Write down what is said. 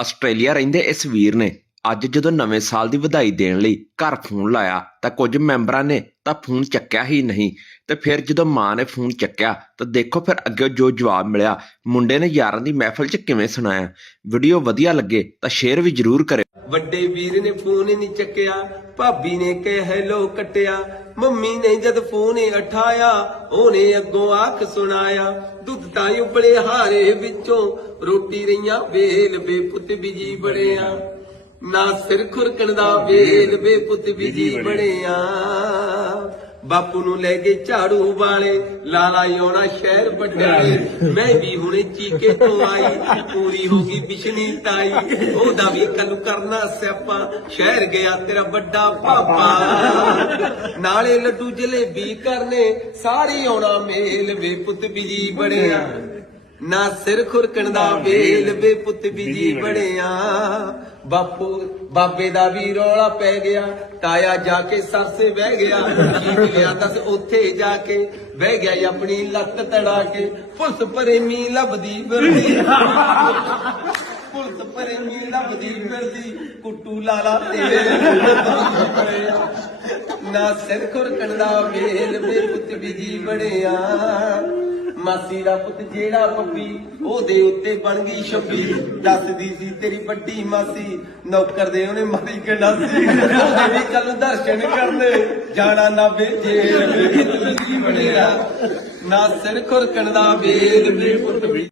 Australia ਰਹਿੰਦੇ ਇਸ ਵੀਰ ਨੇ। ਅੱਜ ਜਦੋਂ ਨਵੇਂ ਸਾਲ ਦੀ ਵਧਾਈ ਦੇਣ ਲਈ ਘਰ ਫੋਨ ਲਾਇਆ, ਤਾਂ ਕੁਝ ਮੈਂਬਰਾਂ ਨੇ ਤਾਂ ਫੋਨ ਚੱਕਿਆ ਹੀ ਨਹੀਂ। ਤੇ ਫਿਰ ਜਦੋਂ ਮਾਂ ਨੇ ਫੋਨ ਚੱਕਿਆ, ਤਾਂ ਦੇਖੋ ਫਿਰ ਅੱਗੇ ਜੋ ਜਵਾਬ ਮਿਲਿਆ। ਮੁੰਡੇ ਨੇ ਯਾਰਾਂ ਦੀ ਮਹਿਫਲ 'ਚ ਕਿਵੇਂ ਸੁਣਾਇਆ। ਵੀਡੀਓ ਵਧੀਆ ਲੱਗੇ ਤਾਂ ਸ਼ੇਅਰ ਵੀ ਜ਼ਰੂਰ ਕਰਿਓ। ਵੱਡੇ ਵੀਰ ਨੇ ਫੋਨ ਹੀ ਨਹੀਂ ਚੱਕਿਆ ਭਾਬੀ ਨੇ ਕਹੇ ਹੈਲੋ ਕੱਟਿਆ ਮੰਮੀ ਨੇ ਜਦ ਫੋਨ ਉਠਾਇਆ ਉਹਨੇ ਅੱਗੋਂ ਆਖ ਸੁਣਾਇਆ ਦੁੱਧ ਤਾਂ ਉਬਲੇ ਹਾਰੇ ਵਿੱਚੋਂ ਰੋਟੀ ਰਈਆਂ ਵੇਲ ਵੇ ਪੁੱਤ ਬਿਜ਼ੀ ਬੜਿਆ ਨਾ ਸਿਰ ਖੁਰਕਣ ਦਾ ਵੇਲ ਵੇ ਪੁੱਤ ਬਿਜ਼ੀ ਬੜਿਆ ਬਾਪੂ ਨੂੰ ਲੈ ਕੇ ਝਾੜੂ ਵਾਲੇ ਲਾਲਾ ਯੋਨਾ ਸ਼ਹਿਰ ਵੱਡੇ ਮੈਂ ਵੀ ਹੁਣੇ ਚੀਕੇ ਤੋਂ ਆਈ ਪੂਰੀ ਹੋ ਗਈ ਬਿਸ਼ਨੀ ਤਾਈ। ਉਹਦਾ ਵੀ ਕੱਲ ਕਰਨਾ ਸਿਆਪਾ ਸ਼ਹਿਰ ਗਿਆ ਤੇਰਾ ਵੱਡਾ ਪਾਪਾ। ਨਾਲੇ ਲੱਡੂ ਜਲੇਬੀ ਕਰਨੇ ਸਾਰੀ ਆਉਣਾ ਮੇਲ ਵੇ ਪੁੱਤ ਬਿਜ਼ੀ ਬੜਿਆ ਨਾ ਸਿਰ ਖੁਰਕਣ ਦਾ ਵੇਲ ਵੇ ਪੁੱਤ ਬਿਜ਼ੀ ਬੜਿਆ ਬਾਪੂ, ਬਾਬੇ ਦਾ ਵੀ ਰੌਲਾ ਪੈ ਗਿਆ, ਤਾਇਆ ਜਾ ਕੇ ਸਰਸੇ ਬਹਿ ਗਿਆ, ਕੀ ਲਿਆ ਦੱਸ, ਉੱਥੇ ਜਾ ਕੇ ਬਹਿ ਗਿਆ ਈ ਆਪਣੀ ਲੱਤ ਤੜਾ ਕੇ। ਪੁਲਿਸ ਪ੍ਰੇਮੀ ਲੱਭਦੀ ਫਿਰਦੀ। ਪੁਲਿਸ ਪ੍ਰੇਮੀ ਲੱਭਦੀ ਫਿਰਦੀ, ਕੁੱਟੂ ਲਾਲਾ ਤੇਰੇ ਨਾ ਸਿਰ ਖੁਰਕਣ ਦਾ ਵੇਲ, ਵੇ ਪੁੱਤ ਬਿਜ਼ੀ ਬੜਿਆ ਮਾਸੀ ਦਾ ਪੁੱਤ ਜਿਹੜਾ ਪੱਪੀ ਉਹਦੇ ਉੱਤੇ ਬਣ ਗਈ ਛੱਬੀ। ਦੱਸਦੀ ਸੀ ਤੇਰੀ ਵੱਡੀ ਮਾਸੀ ਨੌਕਰ ਦੇ ਉਹਨੇ ਮਾਰੀ ਗੰਡਾਸੀ। ਉਹਦੇ ਵੀ ਕੱਲ ਦਰਸ਼ਨ ਕਰਨੇ ਜਾਣਾ ਨਾ ਵੇਜੇ ਬੜਿਆ ਨਾ ਸਿਰ ਖੁਰਕਣ ਦਾ ਵੇਲ ਵੇ ਪੁੱਤ ਬਿਜ਼ੀ